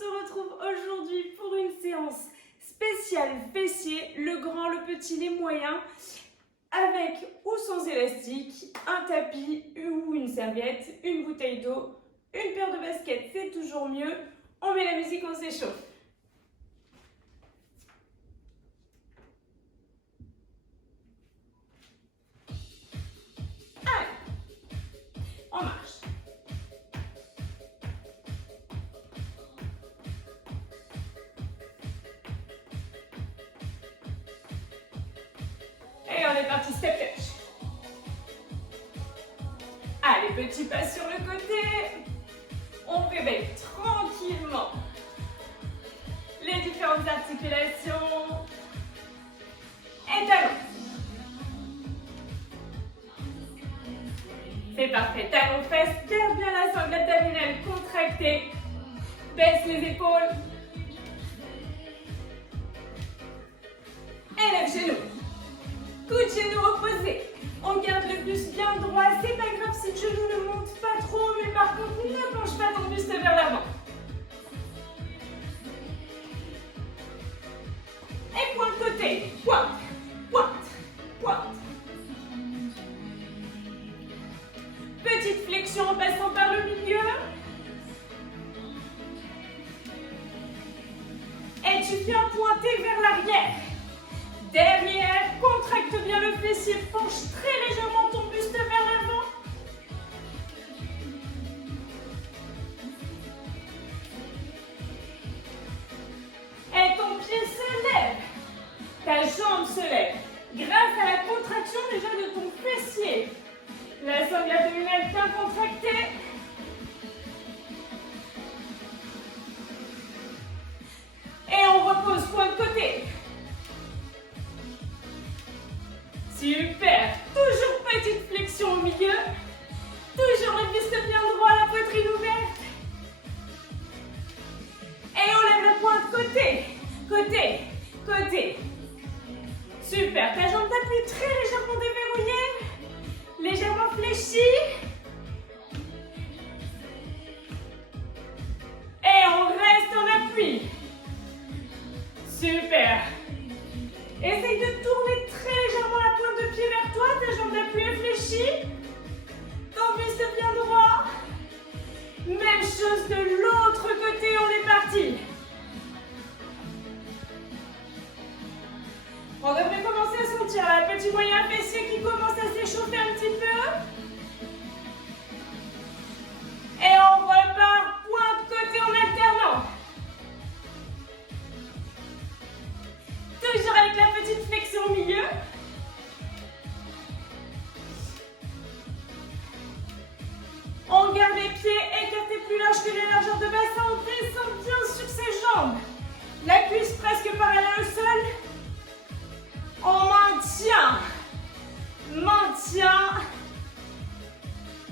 se retrouve aujourd'hui pour une séance spéciale fessiers, le grand, le petit, les moyens, avec ou sans élastique, un tapis ou une serviette, une bouteille d'eau, une paire de baskets, c'est toujours mieux. On met la musique, on s'échauffe. Allez, on marche. Et on est parti, step touch. Allez, petit pas sur le côté. On réveille tranquillement les différentes articulations. Et talons. C'est parfait. Talons, fesses, garde bien la sangle abdominale contractée. Baisse les épaules. Et lève genou. Coup de genou opposé. On garde le buste bien droit. C'est pas grave si le genou ne monte pas trop, mais par contre, ne penche pas ton buste vers l'avant. Et pointe côté. Pointe, pointe, pointe. Petite flexion en passant par le milieu. Et tu viens pointer vers l'arrière. Derrière, contracte bien le fessier, penche très légèrement ton buste vers l'avant. Et ton pied se lève. Ta jambe se lève. Grâce à la contraction déjà de ton fessier. La sangle abdominale bien contractée. Et on repose point de côté. Super. Toujours petite flexion au milieu. Toujours le buste bien droit, la poitrine ouverte. Et on lève le point de côté. Côté, côté. Super. Ta jambe d'appui très légèrement déverrouillée. Légèrement fléchie. Et on reste en appui. Super. Essaye de tourner très légèrement la pointe de pied vers toi. Ta jambe d'appui est fléchie. Ton buste bien droit. Même chose de l'autre côté. On est parti. On devrait commencer à sentir là, le petit moyen fessier qui commence à s'échauffer un petit peu. Et on repart point de côté en alternant. Toujours avec la petite flexion au milieu. On garde les pieds écartés plus larges que la largeur de bassin. On descend bien sur ses jambes. La cuisse presque parallèle au sol. On maintient. Maintient.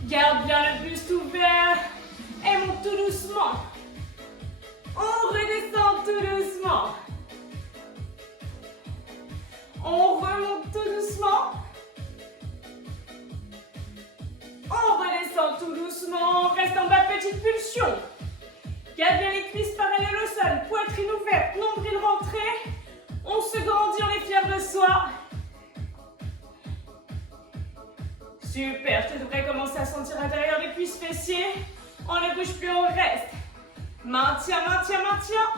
Garde bien le buste ouvert. Et monte tout doucement. On redescend tout doucement. On remonte tout doucement. On redescend tout doucement. On reste en bas, petite pulsion. Garde bien les cuisses parallèles au sol. Poitrine ouverte, nombril rentré. On se grandit, on est fier de soi. Super, tu devrais commencer à sentir à l'intérieur des cuisses fessiers. On ne bouge plus, on reste. Maintiens, maintiens, maintiens.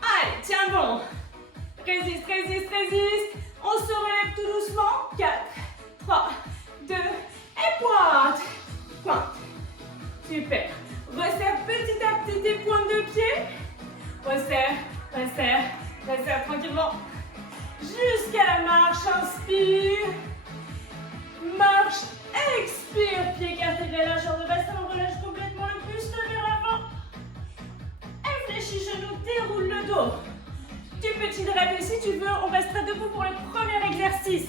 Allez, tiens bon. Résiste, résiste, résiste. On se relève tout doucement. 4, 3, 2, et pointe. Pointe. Super. Resserre petit à petit tes pointes de pied. Resserre, resserre, resserre tranquillement. Jusqu'à la marche. Inspire. Marche. Expire. Pied écarté de la largeur de bassin. On relâche complètement le buste vers l'avant. Infléchis genou. Déroule le dos. Tu peux t'hydrater si tu veux, on restera debout pour le premier exercice.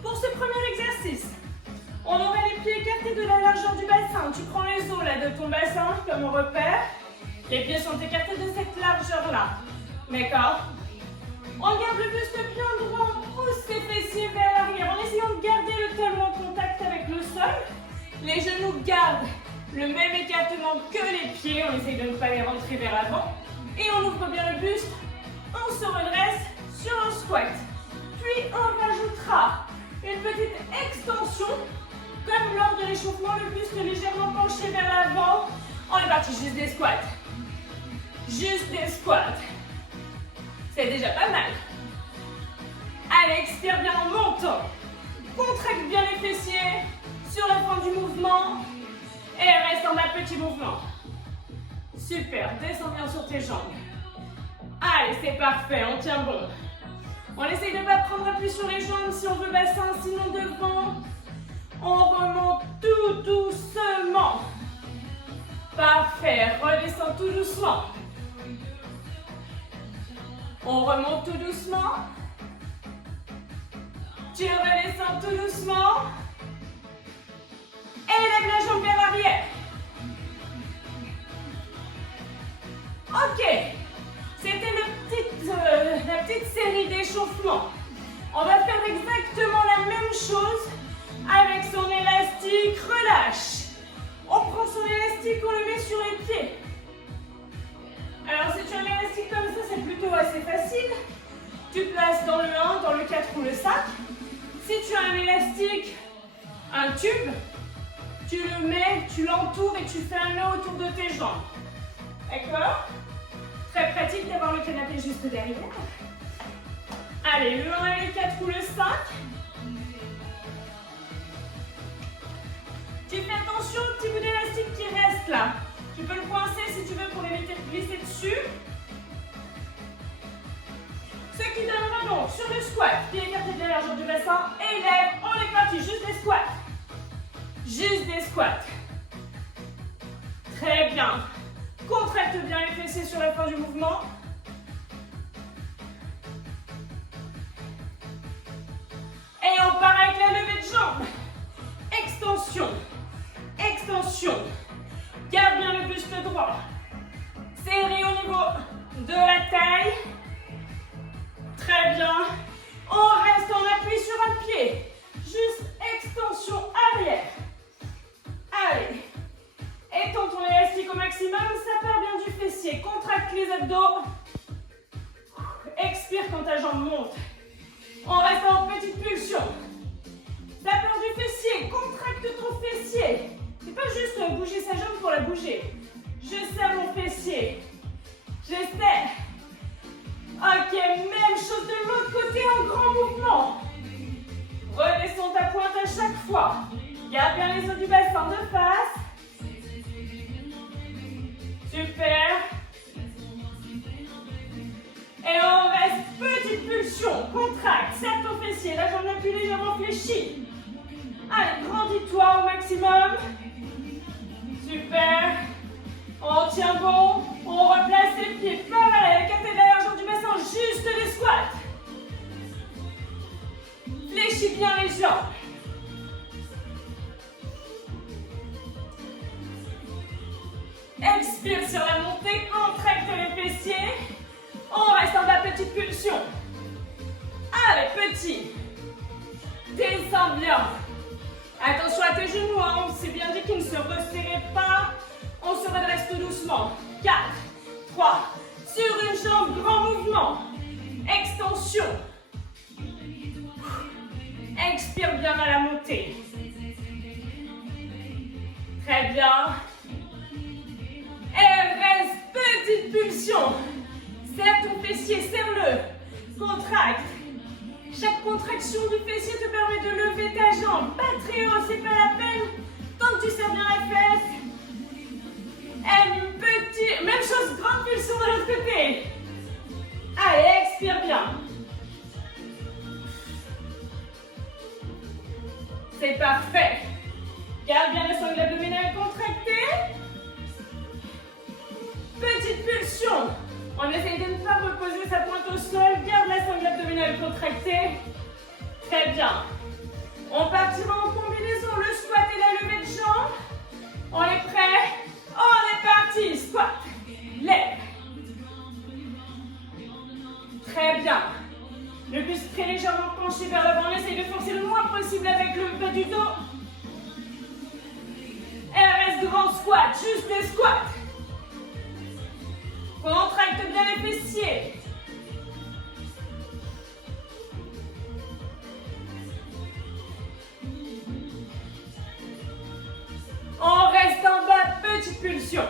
Pour ce premier exercice, on aura les pieds écartés de la largeur du bassin. Tu prends les os là de ton bassin comme repère. Les pieds sont écartés de cette largeur là. D'accord? On garde le buste bien droit, on pousse les fessiers on essaye de ne pas les rentrer vers l'avant. Et on ouvre bien le buste. On se redresse sur un squat. Puis on rajoutera une petite extension. Comme lors de l'échauffement, le buste légèrement penché vers l'avant. On est parti, juste des squats. Juste des squats. C'est déjà pas mal. Allez, expire bien en montant. Contracte bien les fessiers sur la fin du mouvement. Et reste en bas, petit mouvement. Super, descends bien sur tes jambes. Allez, c'est parfait, on tient bon. On essaye de ne pas prendre appui sur les jambes si on veut bassin, sinon devant. On remonte tout doucement. Parfait, redescends tout doucement. On remonte tout doucement. Tu redescends tout doucement. Élève la jambe vers l'arrière. Ok, c'était la petite série d'échauffement. On va faire exactement la même chose avec son élastique. Relâche. On prend son élastique, on le met sur les pieds. Alors si tu as un élastique comme ça, c'est plutôt assez facile. Tu places dans le 1, dans le 4 ou le 5. Si tu as un élastique, un tube, tu le mets, tu l'entoures et tu fais un nœud autour de tes jambes. D'accord? Très pratique d'avoir le canapé juste derrière. Allez, le 1 et le 4 ou le 5. Tu fais attention au petit bout d'élastique qui reste là. Tu peux le coincer si tu veux pour éviter de glisser dessus. Ce qui donnera donc sur le squat, pied écarté de la largeur du bassin, élève, on est parti, juste des squats. Juste des squats. Très bien. Contracte bien les fessiers sur la fin du mouvement. Et on part avec la levée de jambe. Extension. Extension. Garde bien le buste droit. Serré au niveau de la taille. Très bien. On reste en appui sur un pied. Juste extension arrière. Allez. Étends ton élastique au maximum, ça part bien du fessier. Contracte les abdos. Expire quand ta jambe monte. On reste en petite pulsion. Ça part du fessier. Contracte ton fessier. C'est pas juste bouger sa jambe pour la bouger. Je serre mon fessier. J'essaie. Ok, même chose de l'autre côté en grand mouvement. Redescends ta pointe à chaque fois. Garde bien les os du bassin de face. Super. Et on reste petite pulsion. Contracte, serre ton fessier. La jambe la plus légèrement fléchie. Allez, grandis-toi au maximum. Super. On tient bon. On replace les pieds parallèles. Captez la largeur du bassin. Juste les squats. Fléchis bien les jambes. Expire sur la montée, contracte les fessiers. On reste en bas, petite pulsion. Allez, petit. Descends bien. Attention à tes genoux, hein. On s'est bien dit qu'ils ne se resserraient pas. On se redresse tout doucement. 4, 3, sur une jambe, grand mouvement. Extension. Expire bien à la montée. Très bien. Et reste, petite pulsion. Serre ton fessier, serre-le. Contracte. Chaque contraction du fessier te permet de lever ta jambe. Pas très haut, c'est pas la peine. Tant que tu serres bien la fesse. Et petit, même chose, grande pulsion de l'autre côté. Allez, expire bien. C'est parfait. Garde bien le sangle abdominal contracté. Petite pulsion. On essaye de ne pas reposer sa pointe au sol. Garde la sangle abdominale contractée. Très bien. On partira en combinaison. Le squat et la levée de jambe. On est prêt? On est parti. Squat. Lève. Très bien. Le buste très légèrement penché vers l'avant. On essaye de forcer le moins possible avec le bas du dos. Et reste grand squat. Juste des squats. Contracte bien les fessiers. On reste en bas, petite pulsion.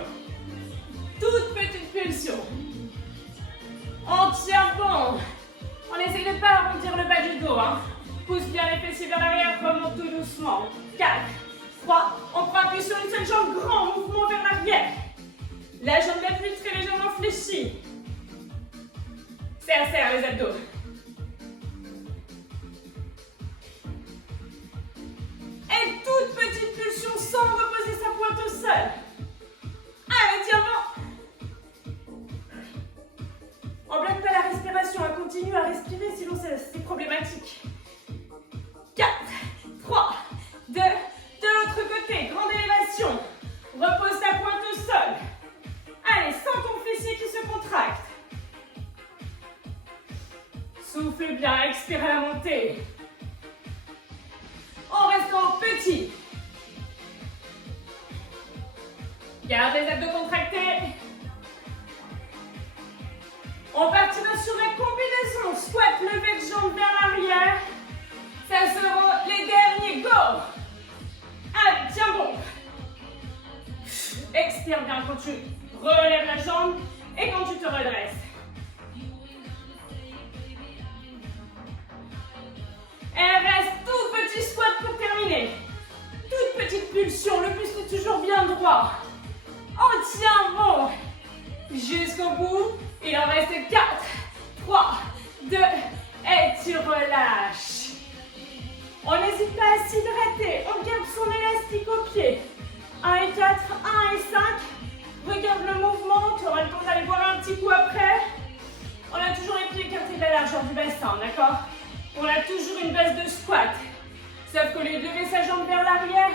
Toute petite pulsion. On tient bon. On essaye de ne pas arrondir le bas du dos. Hein. Pousse bien les fessiers vers l'arrière, remonte tout doucement. 4, 3, on prend appui sur une seule jambe, grand mouvement vers l'arrière. La jambe la plus très légèrement fléchie. Serre les abdos. Et toute petite pulsion sans reposer sa pointe au sol. Allez, tiens bon. On bloque pas la respiration, on continue à respirer, sinon c'est problématique. 4, 3, 2, de l'autre côté, grande élévation. Repose ta pointe au sol. Allez, sens ton fessier qui se contracte. Souffle bien, expire à la montée. On reste en petit. Garde les abdos contractés. On partira sur la combinaison squat, levé de jambes vers l'arrière. Ça seront les derniers. Go! Allez, tiens bon. Expire bien quand tu relèves la jambe et quand tu te redresses. Et reste tout petit squat pour terminer. Toute petite pulsion, le buste est toujours bien droit. On tient bon. Jusqu'au bout, il en reste 4, 3, 2, et tu relâches. On n'hésite pas à s'hydrater, on garde son élastique au pied. 1 et 4, 1 et 5. Regarde le mouvement, tu auras le temps d'aller boire un petit coup après. On a toujours les pieds écartés de la largeur du bassin, d'accord? On a toujours une base de squat. Sauf qu'au lieu de lever sa jambe vers l'arrière,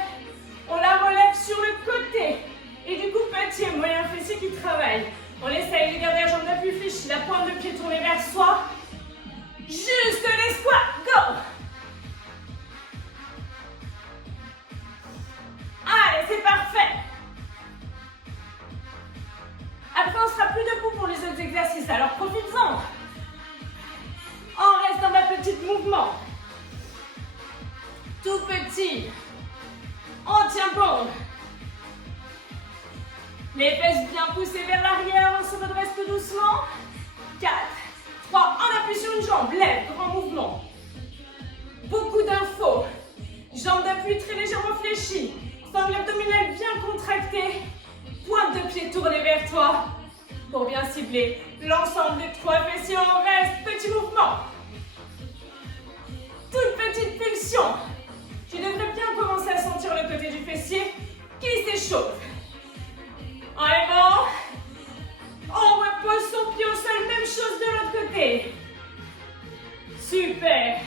on la relève sur le côté. Et du coup, petit et moyen fessier qui travaille. On essaye de garder la jambe la plus fléchie, la pointe de pied tournée vers soi. Juste les squats, go! Allez, c'est parfait. Après, on sera plus debout pour les autres exercices, alors profites-en. On reste dans ma petite mouvement. Tout petit. On tient bon. Les fesses bien poussées vers l'arrière, on se redresse tout doucement. 4, 3, on appuie sur une jambe, lève, grand mouvement. Beaucoup d'infos. Jambe d'appui très légèrement fléchie. Sangle abdominale bien contractée. Pointe de pied tournée vers toi. Pour bien cibler l'ensemble des 3 fessiers, on reste. Petit mouvement. Toute petite pulsion. Tu devrais bien commencer à sentir le côté du fessier qui s'échauffe. On est bon. On repose son pied au sol, même chose de l'autre côté. Super.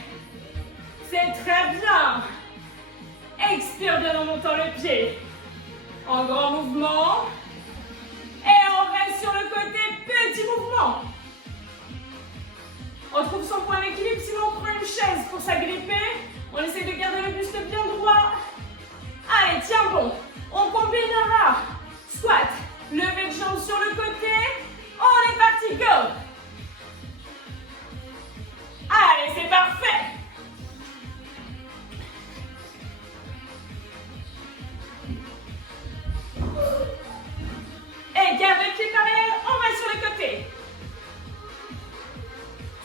C'est très bien. Expire bien en montant le pied. En grand mouvement. Et on reste sur le côté, petit mouvement. On trouve son point d'équilibre, sinon on prend une chaise pour s'agripper. On essaie de garder le buste bien droit. Allez, tiens bon. On combinera squat, lever de jambes sur le côté. On est parti, go. Allez, c'est parfait. Et garde les pieds parallèles, on va sur les côtés.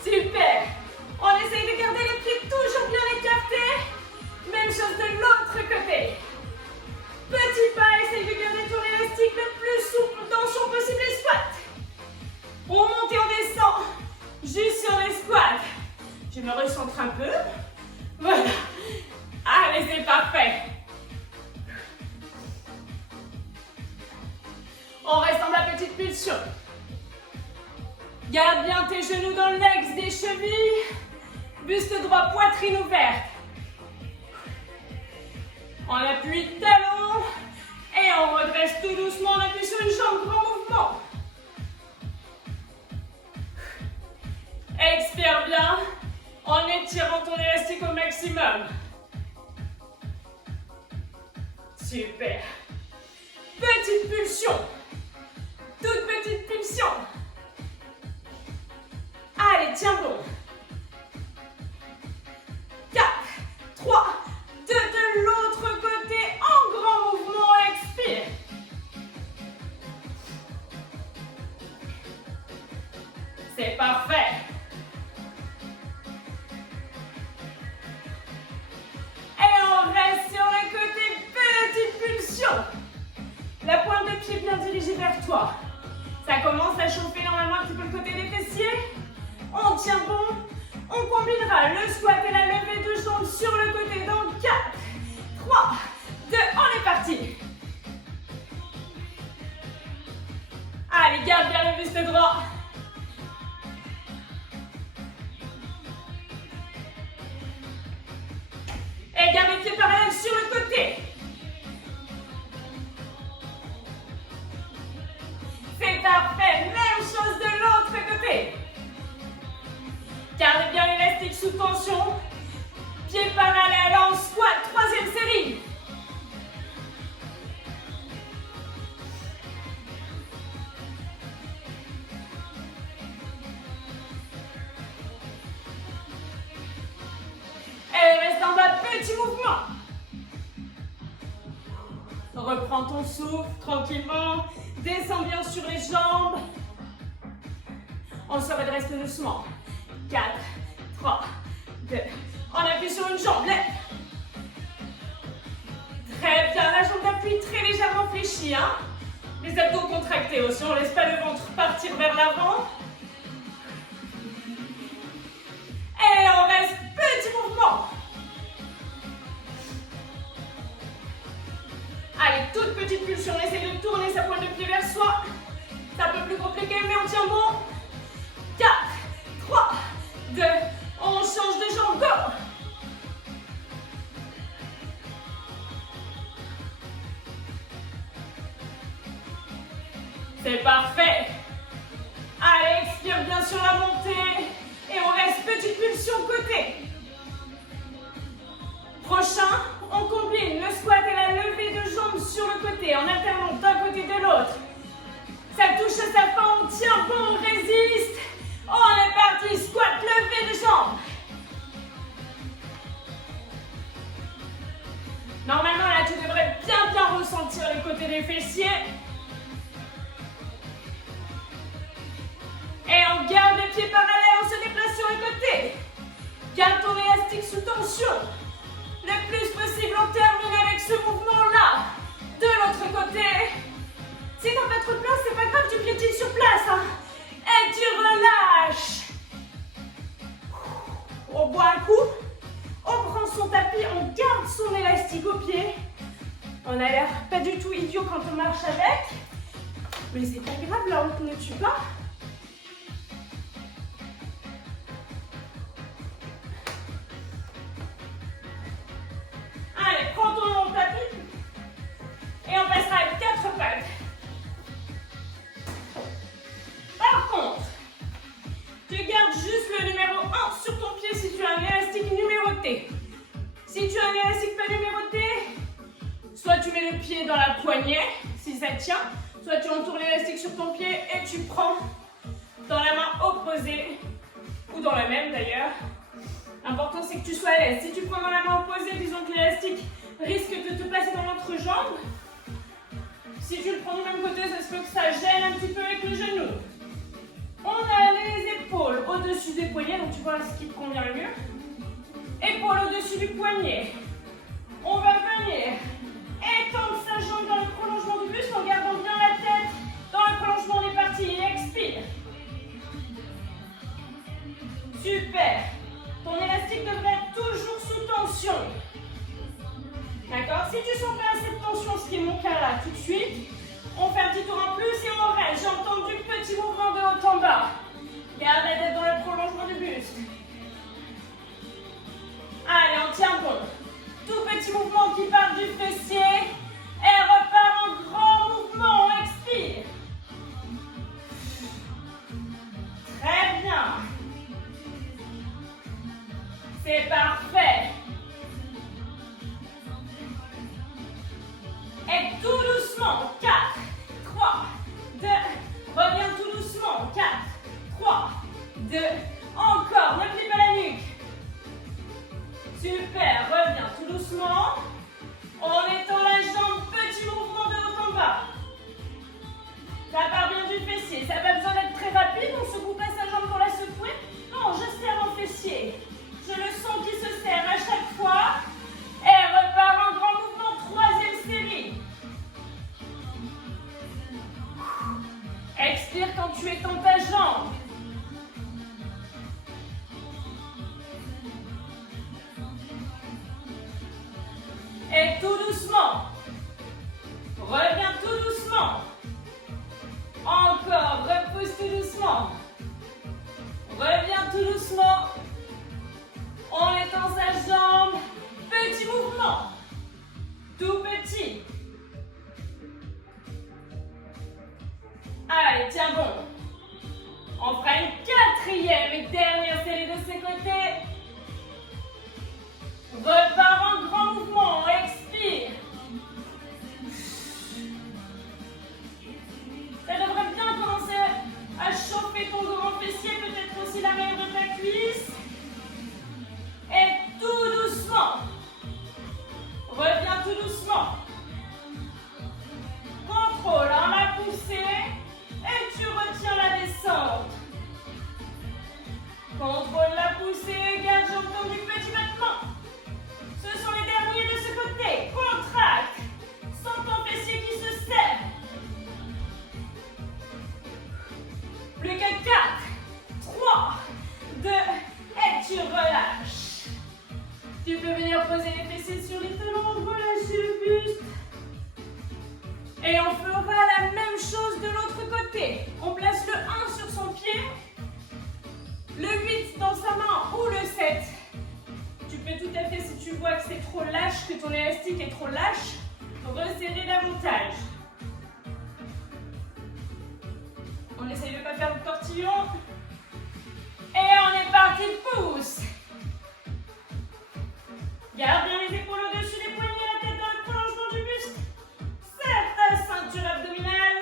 Super. On essaye de garder les pieds toujours bien écartés. Même chose de l'autre côté. Petit pas, essaye de garder ton élastique le plus souple dans son possible squat. On monte et on descend. Juste sur les squats. Je me recentre un peu. Voilà. Allez, c'est parfait. On reste en ma petite pulsion. Garde bien tes genoux dans l'axe des chevilles. Buste droit, poitrine ouverte. On appuie le talon. Et on redresse tout doucement. On appuie sur une jambe, grand mouvement. Expire bien. En étirant ton élastique au maximum. Super. Petite pulsion. Toute petite pulsion. Allez, tiens bon. 4, 3, 2, de l'autre côté, en grand mouvement, expire. C'est parfait. Et on reste sur le côté, petite pulsion. La pointe de pied bien dirigée vers toi. Ça commence à chauffer normalement un petit peu le côté des fessiers. On tient bon. On combinera le squat et la levée de jambes sur le côté. Dans 4, 3, 2, on est parti. Allez, garde bien le buste droit. Et garde les pieds parallèles sur le côté. C'est parfait. Même chose de l'autre côté. Gardez bien l'élastique sous tension. Pieds parallèles en squat. Troisième série. Et reste en bas, petit mouvement. Reprends ton souffle tranquillement. Descends bien sur les jambes. On se redresse doucement. 4, 3, 2. On appuie sur une jambe. Lève. Très bien. La jambe d'appui très légèrement fléchie. Hein? Les abdos contractés aussi. On ne laisse pas le ventre partir vers l'avant. Et on reste. Petit mouvement. Allez, toute petite pulsion. On essaie de tourner sa pointe de pied vers soi. C'est un peu plus compliqué, mais on tient bon. 4, 3, 2, on change de jambe. Go! C'est parfait. Allez, expire bien sur la montée. Et on reste petite pulsion côté. Prochain, on combine le squat et la levée de jambes sur le côté en alternant d'un côté de l'autre. Ça touche à sa fin, on tient bon, on résiste. On est parti, squat, levée de jambes. Normalement, là, tu devrais bien ressentir le côté des fessiers. Et on garde les pieds parallèles, on se déplace sur le côté. Garde ton élastique sous tension. Le plus possible, on termine avec ce mouvement-là. De l'autre côté. Si t'as pas trop de place, c'est pas grave, tu piétines sur place. Hein. Et tu relâches. On boit un coup. On prend son tapis, on garde son élastique au pied. On a l'air pas du tout idiot quand on marche avec. Mais c'est pas grave, la honte ne tue pas. Allez, prends ton long tapis. Et on passera à 4 pattes. Par contre, tu gardes juste le numéro 1 sur ton pied si tu as un élastique numéroté. Si tu as un élastique pas numéroté, soit tu mets le pied dans la poignée, si ça tient, soit tu entoures l'élastique sur ton pied et tu prends dans la main opposée, ou dans la même d'ailleurs. L'important c'est que tu sois à l'aise. Si tu prends dans la main opposée, disons que l'élastique risque de te passer dans l'autre jambe. Si tu le prends du même côté, ça se peut que ça gêne un petit peu avec le genou. On a les épaules au-dessus des poignets, donc tu vois ce qui te convient le mieux. Épaules au-dessus du poignet. On va venir étendre sa jambe dans le prolongement du buste en gardant bien la tête dans le prolongement des parties. Expire. Super. Ton élastique devrait être toujours sous tension. D'accord? Si tu sens pas assez de tension, ce qui est mon cas là tout de suite, on fait un petit tour en plus et on reste. J'entends du petit mouvement de haut en bas. Garde la tête dans le prolongement du buste. Allez, on tient bon. Tout petit mouvement qui part du fessier et repart en grand mouvement. On expire. Très bien. C'est parfait. Et tout doucement. 4, 3, 2. Reviens tout doucement. 4, 3, 2. Super, reviens tout doucement. En étend la jambe, petit mouvement de haut en bas. Ça part bien du fessier, ça n'a pas besoin d'être très rapide, on secoue pas sa jambe pour la secouer. Non, je serre mon fessier. Je le sens qui se serre à chaque fois. Et repart en grand mouvement, troisième série. Expire quand tu étends ta jambe. Et tout doucement. Reviens tout doucement. Encore, repousse tout doucement. Reviens tout doucement. On étend sa jambe. Petit mouvement. Tout petit. Allez, tiens bon. On fera une quatrième et dernière série de ces côtés. Repars en grand mouvement. Expire. Ça devrait bien commencer à chauffer ton grand fessier, peut-être aussi l'arrière de ta cuisse. Et tout doucement. Reviens tout doucement. Contrôle hein, la poussée et tu retiens la descente. Contrôle la poussée, garde jambe tendue, petit battement. Ce sont les derniers de ce côté. Contracte. Sens ton fessier qui se serre. Plus que 4, 3, 2, et tu relâches. Tu peux venir poser les fessiers sur les talons, relâcher le buste. Et on fera la même chose de l'autre côté. On place le 1 sur son pied, le 8 dans sa main ou le 7. Tu peux tout à fait, si tu vois que c'est trop lâche, que ton élastique est trop lâche, resserrer davantage. On essaye de ne pas faire de tortillon. Et on est parti, pousse. Garde bien les épaules au-dessus des poignets, la tête dans le prolongement du buste. Serre ta ceinture abdominale.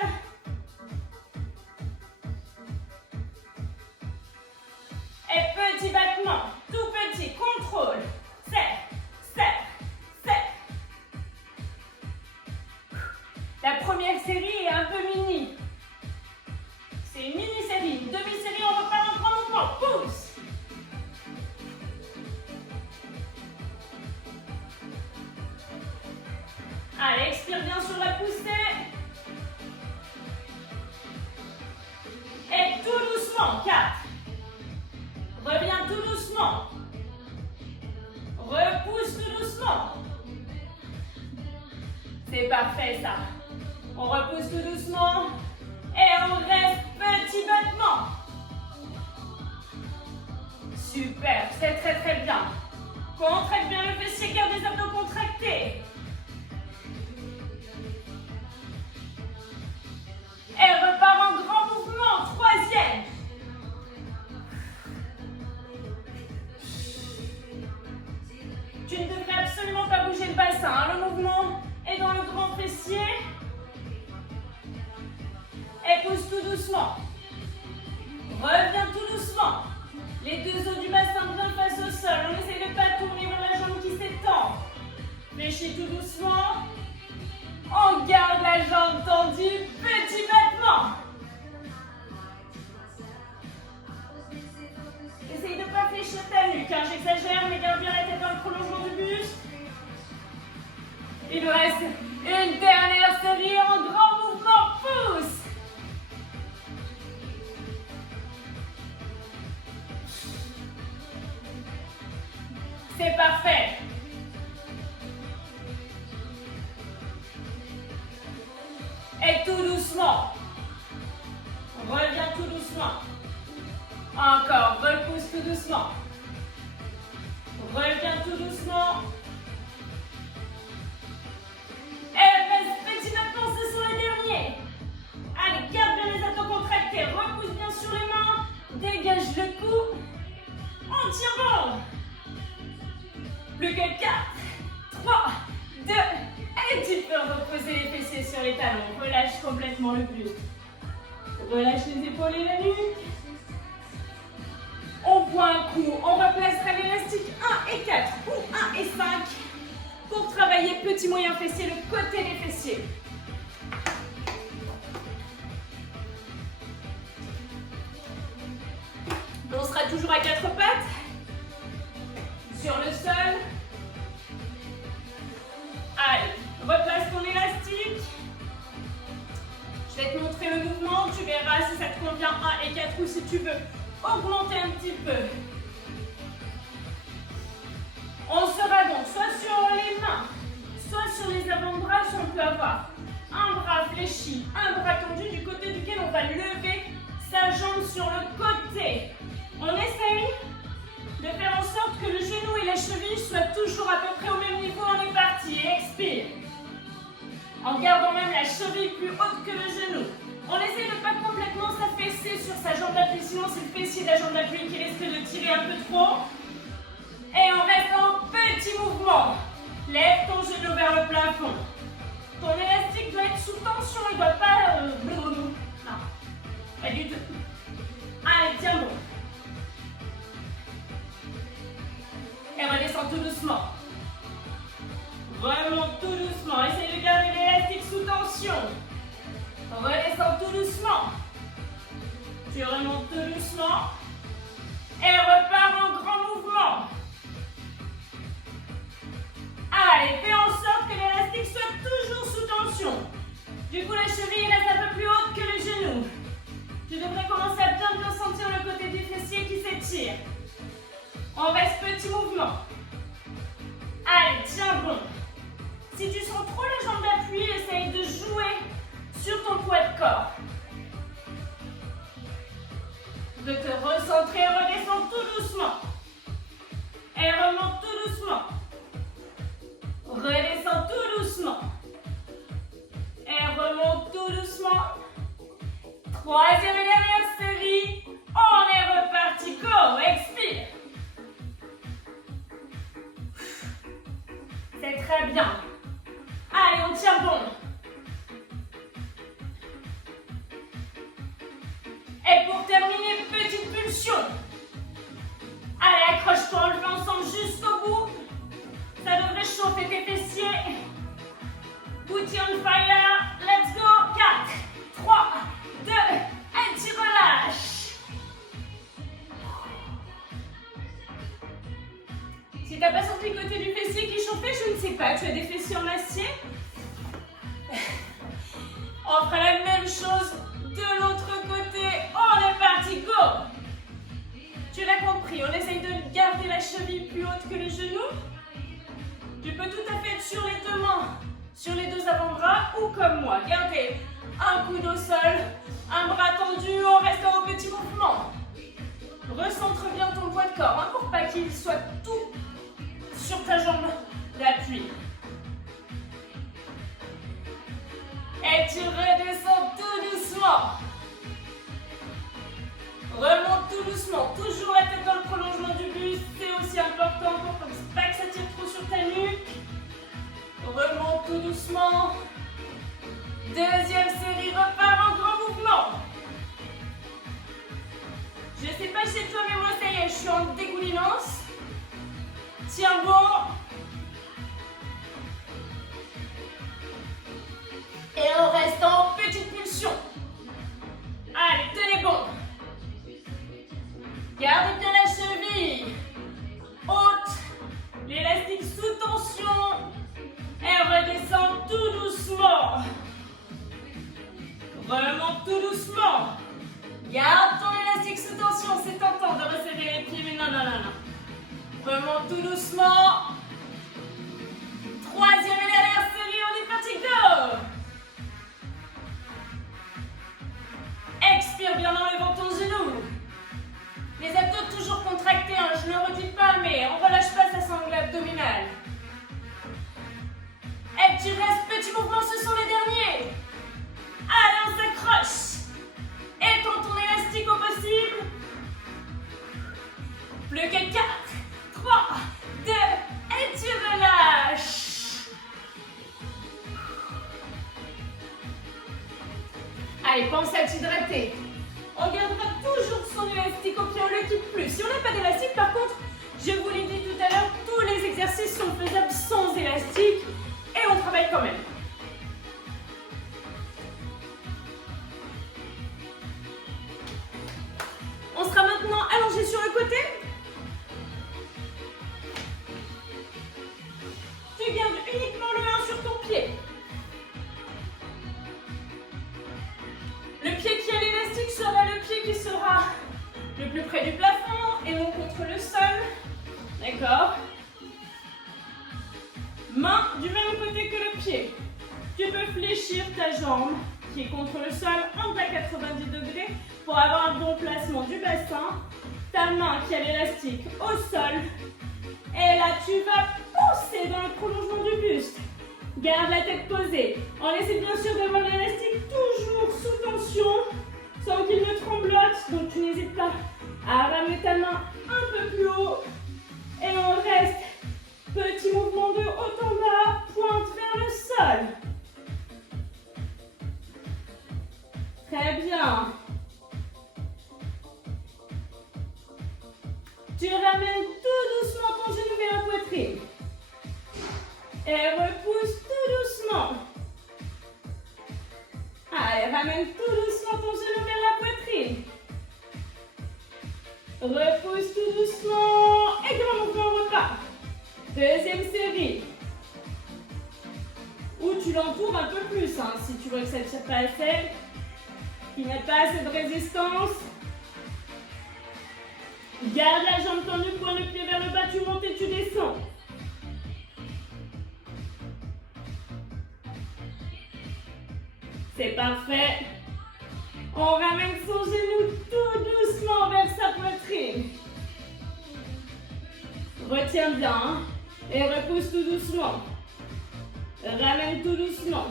Et petit battement, tout petit, contrôle. Serre, serre, serre. La première série est un peu mini. C'est une mini-série, une demi-série, on repart en grand mouvement. Pousse. Allez, expire bien sur la poussée. Et tout doucement, 4. Reviens tout doucement. Repousse tout doucement. C'est parfait ça. On repousse tout doucement. Et on reste petit battement. Super, c'est très très bien. Contracte bien le fessier, garde les abdos contractés. Et repart en grand mouvement, troisième. Tu ne devrais absolument pas bouger le bassin, hein. Le mouvement est dans le grand fessier. Et pousse tout doucement. Reviens tout doucement. Les deux os du bassin bien face au sol. On essaie de ne pas tourner vers la jambe qui s'étend. Fléchis tout doucement. On garde la jambe tendue. Petit battement. Essaye de ne pas fléchir ta nuque. Hein. J'exagère, mais garde bien la tête dans le prolongement du buste. Il nous reste une dernière série en grand mouvement. Pousse. C'est parfait. Et tout doucement. Reviens tout doucement. Encore, repousse tout doucement. Reviens tout doucement. Et reste petit battement, ce sont les derniers. Allez, garde bien les abdos contractés. Repousse bien sur les mains. Dégage le cou. On tient bon. Plus que 4, 3, 2, et tu peux reposer les fessiers sur les talons. Relâche complètement le buste. Relâche les épaules et la nuque. On boit un coup, on replacera l'élastique 1 et 4, ou petit moyen fessier, le côté des fessiers. On sera toujours à 4 pattes. Sur le sol. Allez, replace ton élastique. Je vais te montrer le mouvement. Tu verras si ça te convient 1 et 4 ou si tu veux augmenter un petit peu. On sera donc soit sur les mains, soit sur les avant-bras. Si on peut avoir un bras fléchi, un bras tendu du côté duquel on va lever sa jambe sur le côté. On essaye de faire en sorte que le genou et la cheville soient toujours à peu près au même niveau. On est parti. Expire. En gardant même la cheville plus haute que le genou. On essaye de ne pas complètement s'affaisser sur sa jambe d'appui, sinon c'est le fessier de la jambe d'appui qui risque de tirer un peu trop. Et on reste en petit mouvement. Lève ton genou vers le plafond. Ton élastique doit être sous tension, il ne doit pas... Non, pas du tout. Allez, tiens bon. Et redescends tout doucement. Remonte tout doucement. Essaye de garder l'élastique sous tension. Redescends tout doucement. Tu remontes tout doucement. Et repars en grand mouvement. Allez, fais en sorte que l'élastique soit toujours sous tension. Du coup, la cheville reste un peu plus haute que le genou. Tu devrais commencer à bien sentir le côté du fessier qui s'étire. On reste petit mouvement. Allez, tiens bon. Si tu sens trop la jambe d'appui, essaye de jouer sur ton poids de corps. De te recentrer, redescends tout doucement. Et remonte tout doucement. Redescends tout doucement. Et remonte tout doucement. Troisième et dernière série. On est reparti. Go, expire. C'est très bien. Allez, on tient bon. Et pour terminer, petite pulsion. Allez, accroche-toi, on le fait ensemble jusqu'au bout. Ça devrait chauffer tes fessiers. Booty on fire. Let's go. 4, 3, 2, et tu relâches. Si tu n'as pas senti le côté du fessier qui chauffait, je ne sais pas. Tu as des fessiers en acier. On fera la même chose de l'autre côté. On est parti, go. Tu l'as compris, on essaye de garder la cheville plus haute que le genou. Tu peux tout à fait être sur les deux mains, sur les deux avant-bras ou comme moi. Gardez un coude au sol, un bras tendu, on reste en petit mouvement. Recentre bien ton poids de corps, hein, pour pas qu'il soit tout sur ta jambe d'appui. Et tu redescends tout doucement. Remonte tout doucement. Toujours la tête dans le prolongement du buste. C'est aussi important pour pas que ça tire trop sur ta nuque. Remonte tout doucement. Deuxième série, repart en grand mouvement. Je ne sais pas chez toi, mais moi ça y est, je suis en dégoulinance. Tiens bon. Et on reste en petite pulsion. Allez, tenez bon. Gardez bien la cheville haute, l'élastique sous tension. Et redescend tout doucement. Remonte tout doucement. Garde ton élastique sous tension. C'est tentant de resserrer les pieds, mais non, non, non, non. Remonte tout doucement. Troisième et dernière série, on est parti, go. Expire bien en levant ton genou. Les abdos toujours contractés, hein, je ne le redis pas, mais on ne relâche pas sa sangle abdominale. Et tu restes, petit mouvement, ce sont les derniers. Allez, on s'accroche. Étends ton élastique au possible. Plus que 4, 3, 2, et tu relâches. Allez, pense à t'hydrater. On gardera toujours son élastique au pied, on ne le quitte plus. Si on n'a pas d'élastique, par contre, je vous l'ai dit tout à l'heure, tous les exercices sont faisables sans élastique. Et quand même. On sera maintenant allongé sur le côté. Tu gardes uniquement le 1 sur ton pied. Le pied qui a l'élastique sera le pied qui sera le plus près du plafond et non contre le sol. D'accord? Main du même côté que le pied. Tu peux fléchir ta jambe qui est contre le sol, angle à 90 degrés pour avoir un bon placement du bassin. Ta main qui a l'élastique au sol. Et là, tu vas pousser dans le prolongement du buste. Garde la tête posée. On essaie bien sûr d'avoir l'élastique toujours sous tension sans qu'il ne tremblote. Donc tu n'hésites pas à ramener ta main un peu plus haut. Et on reste. Petit mouvement de haut en bas, pointe vers le sol. Très bien. Tu ramènes tout doucement ton genou vers la poitrine. Et repousse tout doucement. Allez, ramène tout doucement ton genou vers la poitrine. Repousse tout doucement. Et grand mouvement repart. Deuxième série. Ou tu l'entoures un peu plus, hein, si tu vois que ça ne tire pas assez. Qu'il n'y a pas assez de résistance. Garde la jambe tendue, point le pied vers le bas, tu montes et tu descends. C'est parfait. On ramène son genou tout doucement vers sa poitrine. Retiens bien, hein, et repousse tout doucement. Ramène tout doucement.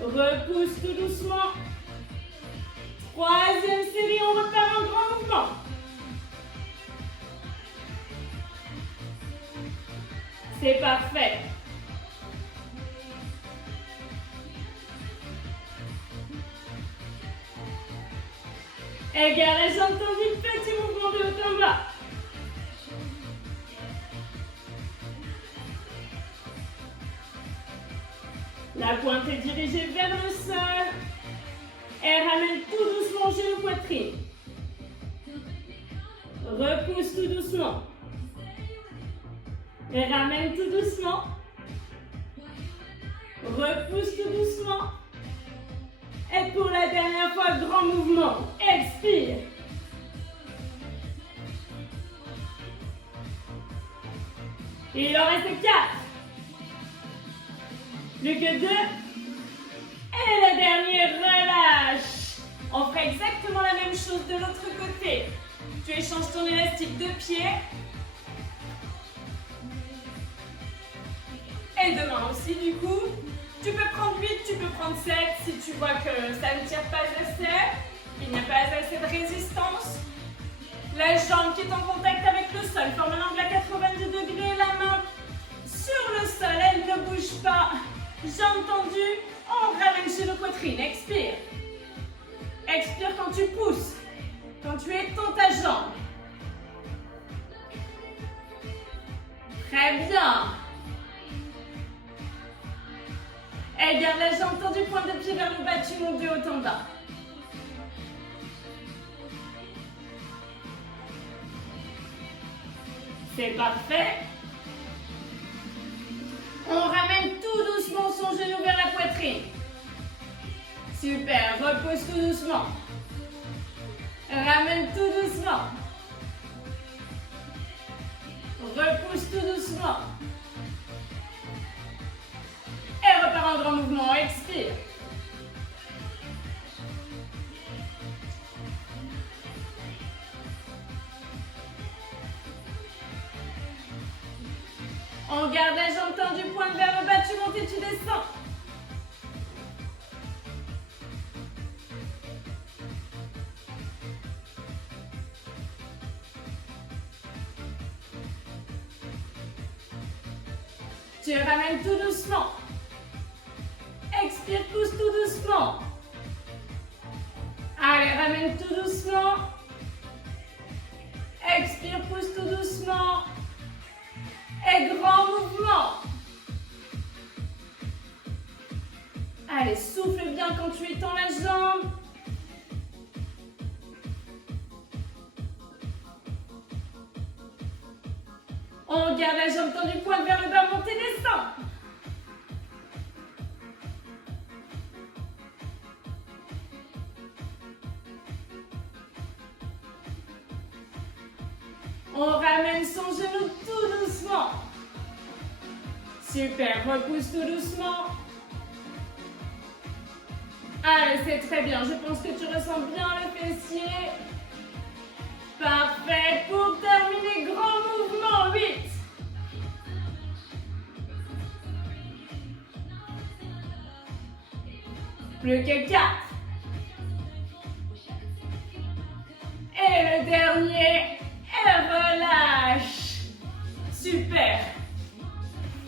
Repousse tout doucement. Troisième série, on repart en grand mouvement. C'est parfait. Et garde la jambe tendue, petit mouvement de haut en bas. La pointe est dirigée vers le sol. Et ramène tout doucement genou poitrine. Repousse tout doucement. Et ramène tout doucement. Repousse tout doucement. Et pour la dernière fois, grand mouvement. Expire. Et il en reste 4. Plus que 2. Et la dernière, relâche. On fera exactement la même chose de l'autre côté. Tu échanges ton élastique de pied. Et de main aussi, du coup. Tu peux prendre 8, tu peux prendre 7 si tu vois que ça ne tire pas assez. Il n'y a pas assez de résistance. La jambe qui est en contact avec le sol forme un angle à 90 degrés. La main sur le sol, elle ne bouge pas. Jambe tendue, on ramène chez le poitrine. Expire. Expire quand tu pousses. Quand tu étends ta jambe. Très bien. Et garde la jambe tendue, pointe de pied vers le bas, tu montes de haut en bas. C'est parfait. On ramène tout doucement son genou vers la poitrine. Super, repose tout doucement. Ramène tout doucement. Repousse tout doucement. Et repars en grand mouvement, expire. On garde la jambe tendue, pointe vers le bas, tu montes et tu descends. Tu ramènes tout doucement. Expire, pousse tout doucement. Allez, ramène tout doucement. Expire, pousse tout doucement. Et grand mouvement. Allez, souffle bien quand tu étends la jambe. On garde la jambe tendue, pointe vers le bas, montez, descend. On ramène son genou tout doucement. Super, repousse tout doucement. Allez, c'est très bien. Je pense que tu ressens bien le fessier. Parfait. Pour terminer, grand mouvement. 8. Plus que 4. Et le dernier. Et relâche. Super.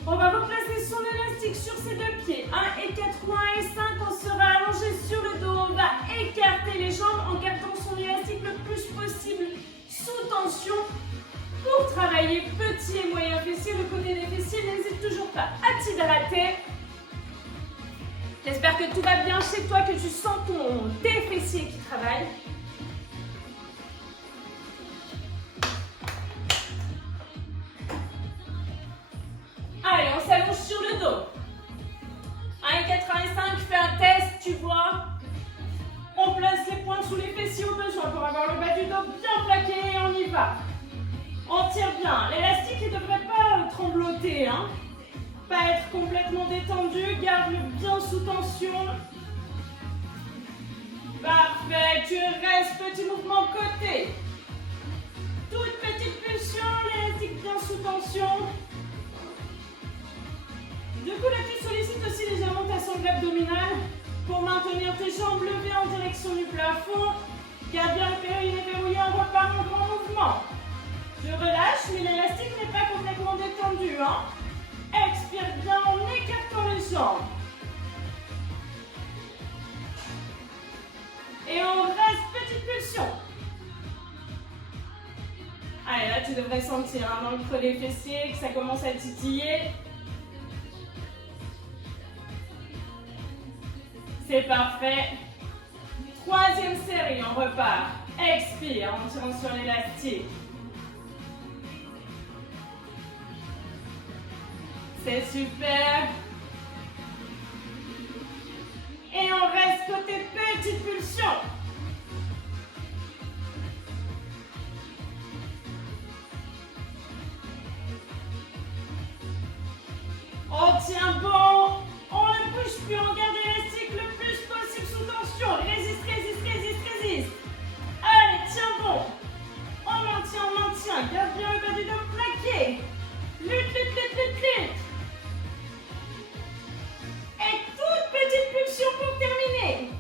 On va replacer son élastique sur ses deux pieds. 1 et 4 ou 1 et 5. On sera allongé sur le dos. On va écarter les jambes en gardant son élastique le plus possible sous tension pour travailler petit et moyen fessier. Le côté des fessiers, n'hésite toujours pas à t'hydrater. J'espère que tout va bien chez toi, que tu sens tes fessiers qui travaillent. Allez, on s'allonge sur le dos. 1 et 4, 1 et 5, fais un test, tu vois. On place les poings sous les fessiers au besoin pour avoir le bas du dos bien plaqué et on y va. On tire bien. L'élastique ne devrait pas trembloter, hein. Pas être complètement détendu, garde-le bien sous tension. Parfait, tu restes, petit mouvement côté. Toute petite pulsion, l'élastique bien sous tension. Du coup, là, tu sollicites aussi légèrement ta sangle abdominale pour maintenir tes jambes levées en direction du plafond. Garde bien le périnée verrouillé, on repart en grand mouvement. Je relâche, mais l'élastique n'est pas complètement détendu, hein. Expire bien en écartant les jambes. Et on reste, petite pulsion. Allez, là, tu devrais sentir hein, dans le creux des fessiers que ça commence à titiller. C'est parfait. Troisième série, on repart. Expire en tirant sur l'élastique. C'est super. Et on reste côté petite pulsion. On tient bon. On ne bouge plus. On garde l'élastique le plus possible sous tension. Résiste, résiste, résiste, résiste. Allez, tiens bon. On maintient, on maintient. Garde bien le bas du dos plaqué. Lutte, lutte, lutte, lutte, lutte. Et toute petite pulsion pour terminer.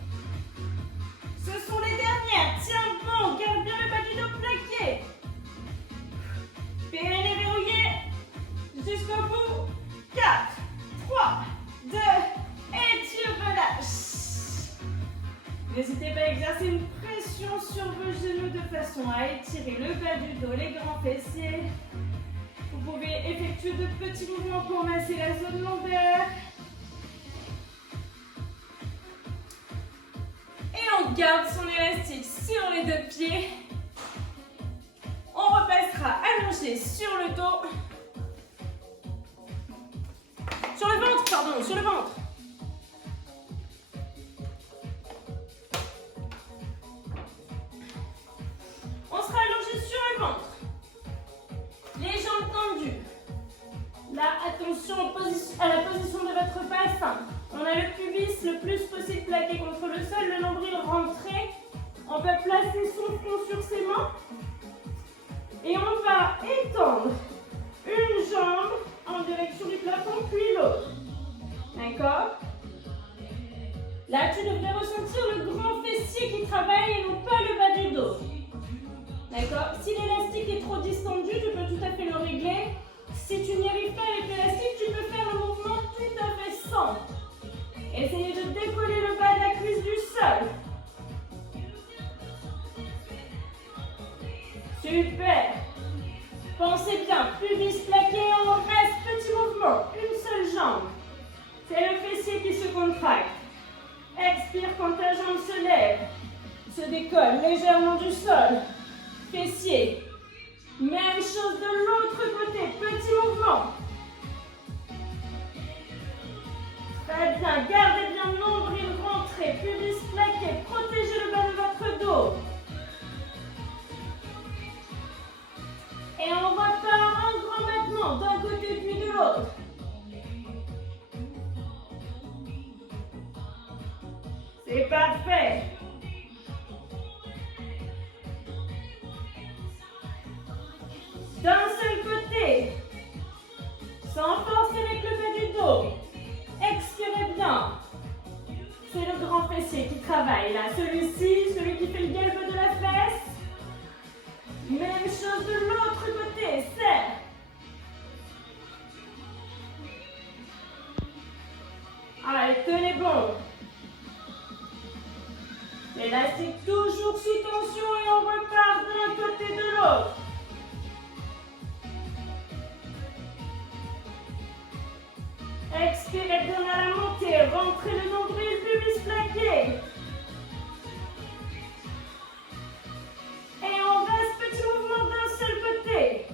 Ce sont les dernières. Tiens bon, garde bien le bas du dos plaqué. Périnée verrouillé. Jusqu'au bout. 4, 3, 2, et tu relâches. N'hésitez pas à exercer une pression sur vos genoux de façon à étirer le bas du dos, les grands fessiers. Vous pouvez effectuer de petits mouvements pour masser la zone lombaire. Et on garde son élastique sur les deux pieds. On repassera allongé sur le dos. Sur le ventre, pardon, sur le ventre. On sera allongé sur le ventre. Les jambes tendues. Là, attention à la position de votre bassin. On a le pubis le plus possible plaqué contre le sol, le nombril rentré. On peut placer son front sur ses mains. Et on va étendre une jambe en direction du plafond, puis l'autre. D'accord? Là, tu devrais ressentir le grand fessier qui travaille et non pas le bas du dos. D'accord? Si l'élastique est trop distendu, tu peux tout à fait le régler. Si tu n'y arrives pas avec l'élastique, tu peux faire le mouvement tout à fait sans. Essayez de décoller le bas de la cuisse du sol. Super. Pensez bien, pubis plaqué, on reste C'est parfait. D'un seul côté. Sans force avec le bas du dos. Expirez bien. C'est le grand fessier qui travaille là. Celui-ci, celui qui fait le galbe de la fesse. Même chose de l'autre côté. Serre. Allez, tenez bon. L'élastique toujours sous tension et on repart d'un côté de l'autre. Expirez bien à la montée, rentrez le nombril, pubis plaqué. Et on reste petit mouvement d'un seul côté.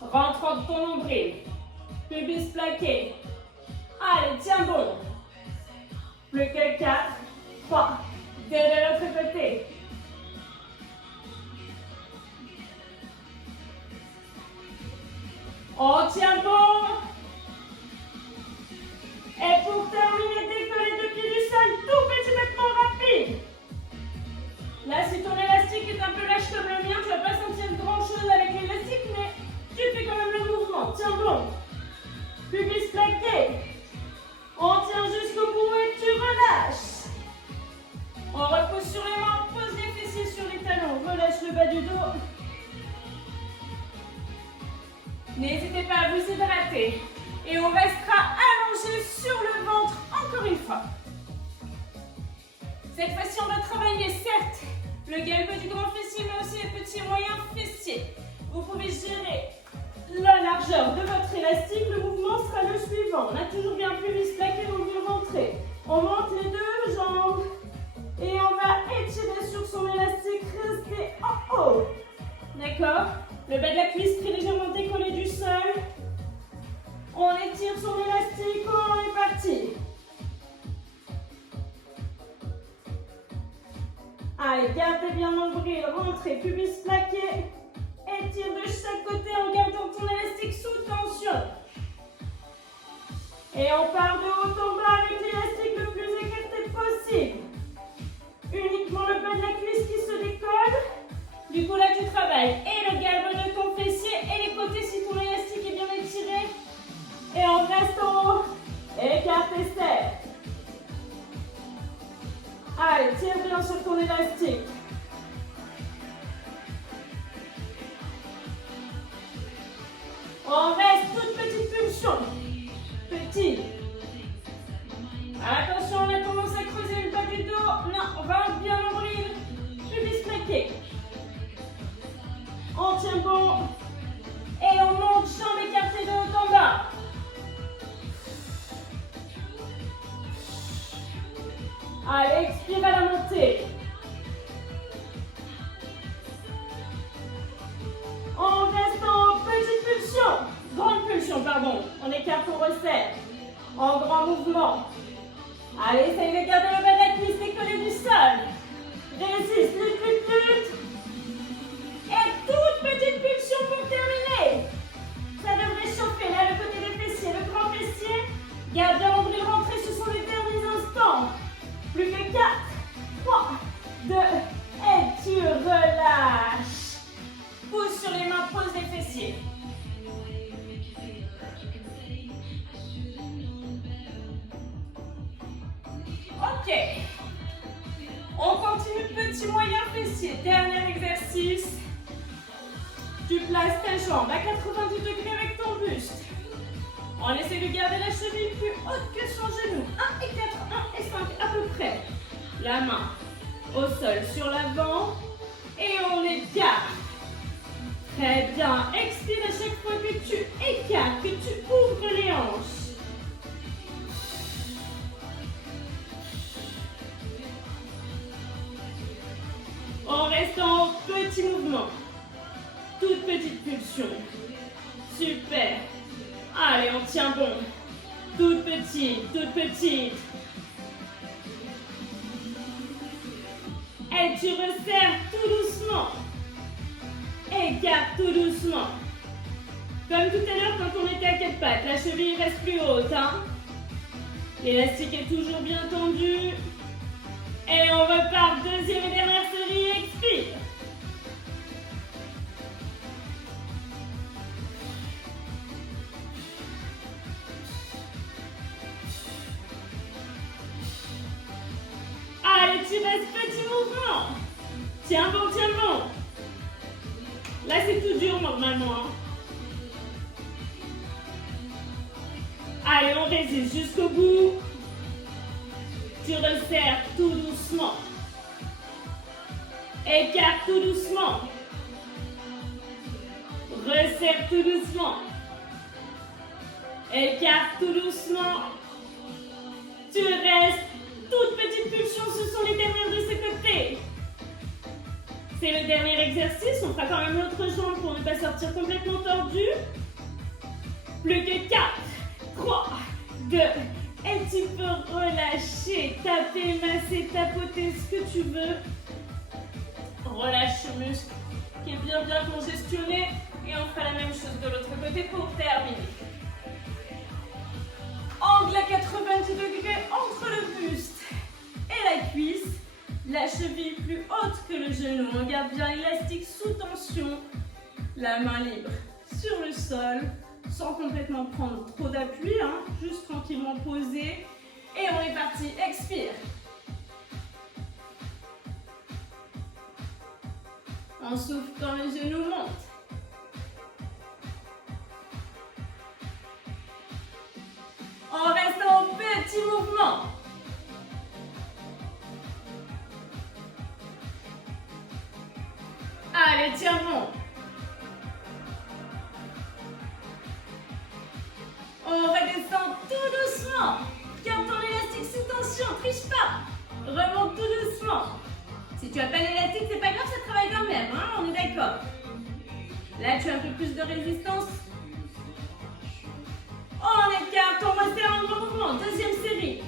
Rentre dans ton nombril, pubis plaqué. Allez, tiens bon. Plus que 4, 3, 2 de l'autre côté. On tient bon. Et pour terminer, décoller deux pieds du sol, tout petit battement rapide. Là, si ton élastique est un peu lâche comme le mien, tu ne vas pas sentir grand chose avec l'élastique, mais tu fais quand même le mouvement. Tiens bon. Pubis plaqué. On tient jusqu'au bout et tu relâches. On repose sur les mains, pose les fessiers sur les talons, relâche le bas du dos. N'hésitez pas à vous hydrater. Et on restera allongé sur le ventre encore une fois. Cette fois-ci, on va travailler certes le galbe du grand fessier, mais aussi les petits moyens fessiers. Vous pouvez gérer la largeur de votre élastique. Le mouvement sera le suivant. On a toujours bien pubis plaqué, on veut rentrer. On monte les deux jambes et on va étirer sur son élastique. Restez en haut. D'accord? Le bas de la cuisse très légèrement décollé du sol. On étire son élastique, on est parti. Allez, gardez bien le nombril, rentrez, pubis plaqué. Étire de chaque côté en gardant ton élastique sous tension. Et on part de haut en bas avec l'élastique le plus écarté possible. Uniquement le bas de la cuisse qui se décolle. Du coup, là, tu travailles et le galbe de ton fessier et les côtés si ton élastique est bien étiré. Et on reste en haut. Écarte et serre. Allez, tire bien sur ton élastique. On reste toute petite pulsion. Petit. Attention, on a tendance à creuser le bas du dos. Non, on va bien ouvrir. Pubis plaqué. On tient bon. Et on monte, jambes écartées de haut en bas. Allez, expire à la montée. On reste en petite pulsion. Grande pulsion, pardon. On écarte, on resserre. En grand mouvement. Allez, essaye de garder le bas de la cuisse décollé du sol. Résiste, lutte, lutte, lutte. Et toute petite pulsion pour terminer. Ça devrait chauffer là, le côté des fessiers, le grand fessier. Garde bien l'ombril rentré, ce sont les derniers instants. Plus que 4, 3, 2, et tu relâches. Pousse sur les mains, pose les fessiers. Ok. On continue, petit moyen fessier. Dernier exercice. Tu places ta jambe à 90 degrés avec ton buste. On essaie de garder la cheville plus haute que son genou. 1 et 4, 1 et 5 à peu près. La main au sol sur l'avant. Et on écarte. Très bien. Expire à chaque fois que tu écartes, que tu ouvres les hanches. On reste en petit mouvement. Toute petite pulsion. Super. Allez, on tient bon. Toute petite, toute petite. Et tu resserres tout doucement. Écarte tout doucement. Comme tout à l'heure quand on était à 4 pattes, la cheville reste plus haute. Hein? L'élastique est toujours bien tendu. Et on repart, deuxième et dernière série, expire. Allez, tu restes, petit mouvement. Tiens bon, tiens bon. Là, c'est tout dur normalement. Hein. Allez, on résiste jusqu'au bout. Tu resserres tout doucement. Écarte tout doucement. Resserre tout doucement. Écarte tout doucement. Tu restes. Toute petite pulsion, ce sont les dernières de ce côté. C'est le dernier exercice. On fera quand même l'autre jambe pour ne pas sortir complètement tordu. Plus que 4, 3, 2. Et tu peux relâcher, taper, masser, tapoter, ce que tu veux. Relâche ce muscle qui est bien congestionné. Et on fera la même chose de l'autre côté pour terminer. Angle à 90 degrés entre le buste et la cuisse. La cheville plus haute que le genou. On garde bien l'élastique sous tension. La main libre sur le sol. Sans complètement prendre trop d'appui, hein, juste tranquillement poser. Et on est parti, expire. On souffle quand le genou monte. On reste en petit mouvement. Allez, tiens bon. On redescend tout doucement. Garde ton élastique sous tension, triche pas. Remonte tout doucement. Si tu n'as pas l'élastique, c'est pas grave, ça travaille quand même, hein, on est d'accord. Là, tu as un peu plus de résistance. On écarte, on resserre en grand mouvement. Deuxième série.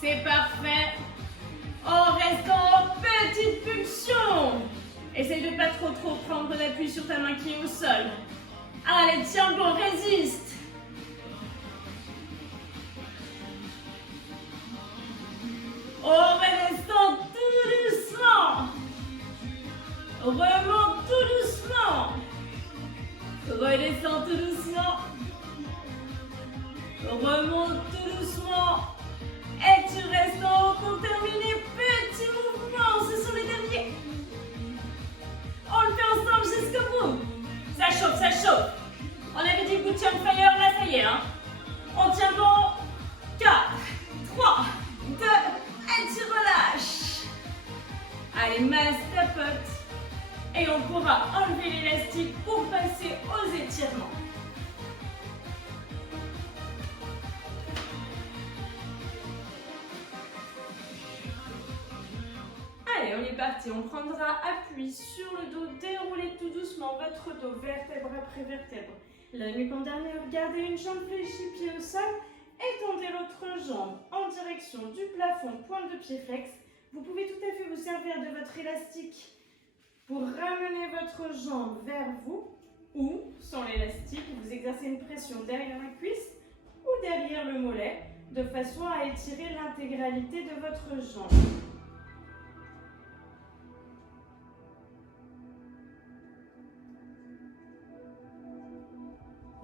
C'est parfait. On reste en petite pulsion. Essaye de pas trop prendre l'appui sur ta main qui est au sol. Allez, tiens bon, résiste. On redescend tout doucement. Remonte tout doucement. Redescend tout doucement. Remonte tout doucement. Et tu restes en haut pour terminer. Petit mouvement, ce sont les derniers. On le fait ensemble jusqu'au bout. Ça chauffe, ça chauffe. On avait dit booty on fire, là ça y est. Hein. On tient bon. 4, 3, 2, et tu relâches. Allez, masse, tapote. Et on pourra enlever l'élastique pour passer aux étirements. Allez, on est parti. On prendra appui sur le dos. Déroulez tout doucement votre dos, vertèbre après vertèbre. La nuque en dernier, gardez une jambe fléchie, pied au sol. Étendez l'autre jambe en direction du plafond, pointe de pied flex. Vous pouvez tout à fait vous servir de votre élastique pour ramener votre jambe vers vous ou, sans l'élastique, vous exercez une pression derrière la cuisse ou derrière le mollet de façon à étirer l'intégralité de votre jambe.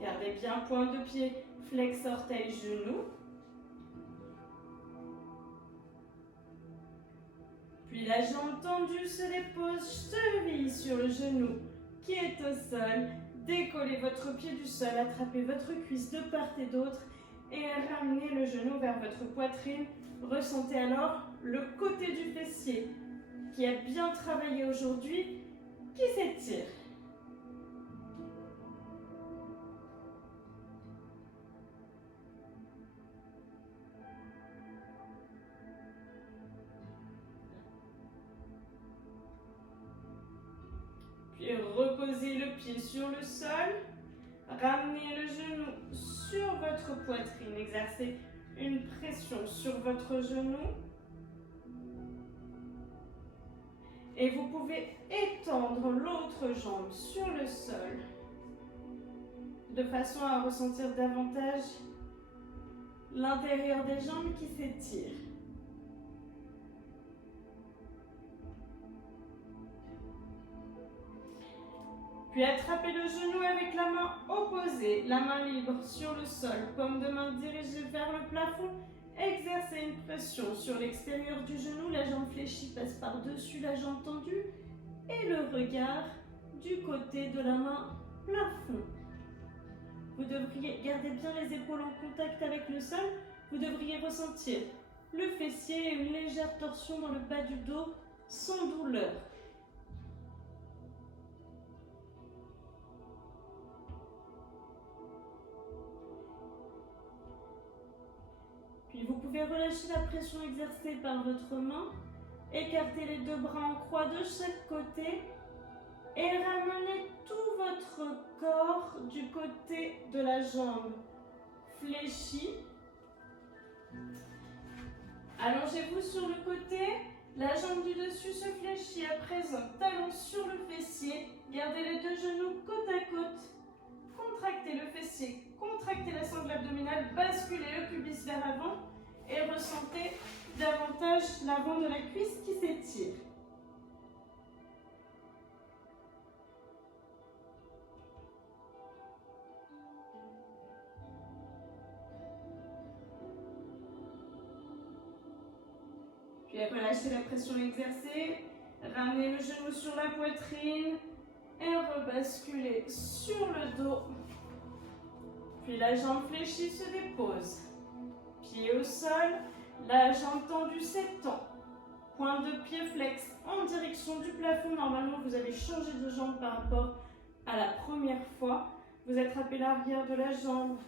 Gardez bien pointe de pied, flex orteil, genou. Puis la jambe tendue se dépose, cheville sur le genou qui est au sol. Décollez votre pied du sol, attrapez votre cuisse de part et d'autre et ramenez le genou vers votre poitrine. Ressentez alors le côté du fessier qui a bien travaillé aujourd'hui, qui s'étire. Puis reposez le pied sur le sol, ramenez le genou sur votre poitrine, exercez une pression sur votre genou. Et vous pouvez étendre l'autre jambe sur le sol de façon à ressentir davantage l'intérieur des jambes qui s'étire. Puis attrapez le genou avec la main opposée, la main libre sur le sol, paume de main dirigée vers le plafond. Exercez une pression sur l'extérieur du genou, la jambe fléchie passe par-dessus la jambe tendue et le regard du côté de la main plafond. Vous devriez garder bien les épaules en contact avec le sol. Vous devriez ressentir le fessier et une légère torsion dans le bas du dos sans douleur. Puis vous pouvez relâcher la pression exercée par votre main, écarter les deux bras en croix de chaque côté et ramener tout votre corps du côté de la jambe fléchie. Allongez-vous sur le côté, la jambe du dessus se fléchit à présent, talon sur le fessier, gardez les deux genoux côte à côte. Contractez le fessier, contractez la sangle abdominale, basculez le pubis vers l'avant et ressentez davantage l'avant de la cuisse qui s'étire. Puis relâchez la pression exercée, ramenez le genou sur la poitrine et rebasculez sur le dos. Puis la jambe fléchie se dépose. Pied au sol, la jambe tendue s'étend. Pointe de pied flex en direction du plafond. Normalement, vous avez changé de jambe par rapport à la première fois. Vous attrapez l'arrière de la jambe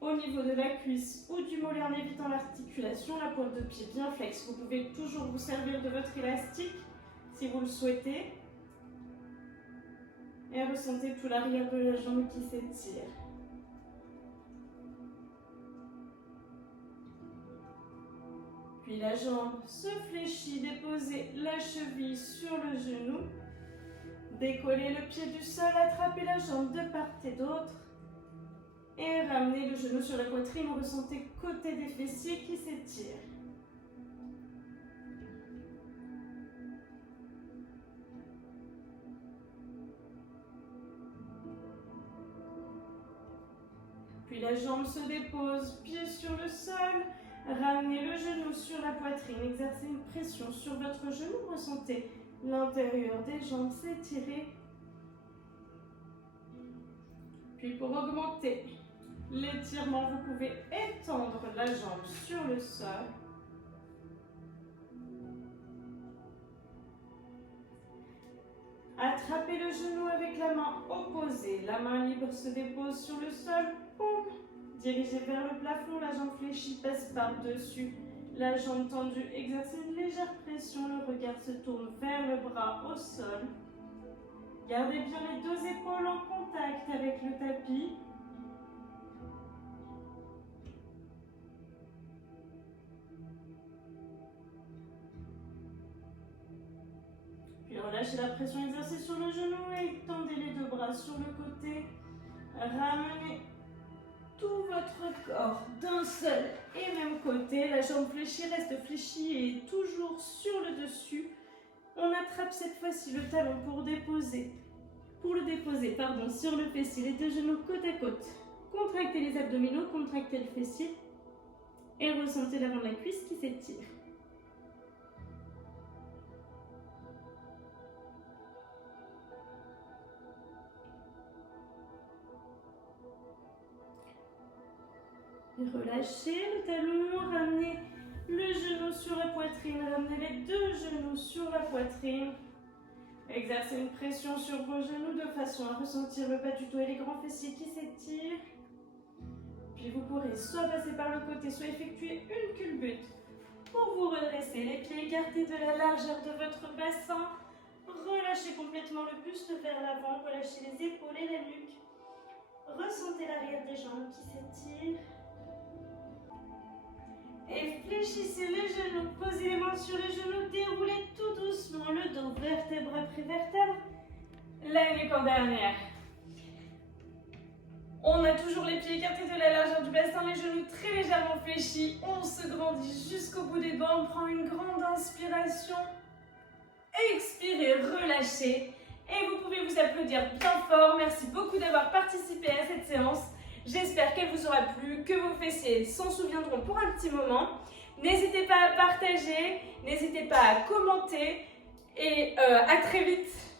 au niveau de la cuisse ou du mollet en évitant l'articulation. La pointe de pied bien flex. Vous pouvez toujours vous servir de votre élastique si vous le souhaitez. Et ressentez tout l'arrière de la jambe qui s'étire. Puis la jambe se fléchit, déposez la cheville sur le genou. Décollez le pied du sol, attrapez la jambe de part et d'autre. Et ramenez le genou sur la poitrine, ressentez côté des fessiers qui s'étirent. Puis la jambe se dépose, pied sur le sol. Ramenez le genou sur la poitrine, exercez une pression sur votre genou, ressentez l'intérieur des jambes s'étirer. Puis pour augmenter l'étirement, vous pouvez étendre la jambe sur le sol. Attrapez le genou avec la main opposée, la main libre se dépose sur le sol, boum. Dirigez vers le plafond, la jambe fléchie passe par-dessus, la jambe tendue, exercez une légère pression, le regard se tourne vers le bras au sol. Gardez bien les deux épaules en contact avec le tapis. Puis relâchez la pression exercée sur le genou et étendez les deux bras sur le côté. Ramenez tout votre corps d'un seul et même côté. La jambe fléchie reste fléchie et toujours sur le dessus. On attrape cette fois-ci le talon pour le déposer sur le fessier. Les deux genoux côte à côte. Contractez les abdominaux, contractez le fessier et ressentez l'avant de la cuisse qui s'étire. Relâchez le talon, ramenez le genou sur la poitrine, ramenez les deux genoux sur la poitrine. Exercez une pression sur vos genoux de façon à ressentir le bas du dos et les grands fessiers qui s'étirent. Puis vous pourrez soit passer par le côté, soit effectuer une culbute pour vous redresser. Les pieds écartés de la largeur de votre bassin. Relâchez complètement le buste vers l'avant, relâchez les épaules et la nuque. Ressentez l'arrière des jambes qui s'étirent. Et fléchissez les genoux, posez les mains sur les genoux, déroulez tout doucement le dos vers vertèbre après vertèbre. Lève les corps derrière. On a toujours les pieds écartés de la largeur du bassin, les genoux très légèrement fléchis. On se grandit jusqu'au bout des doigts. On prend une grande inspiration. Expirez, relâchez. Et vous pouvez vous applaudir bien fort. Merci beaucoup d'avoir participé à cette séance. J'espère qu'elle vous aura plu, que vos fessiers s'en souviendront pour un petit moment. N'hésitez pas à partager, n'hésitez pas à commenter. Et à très vite.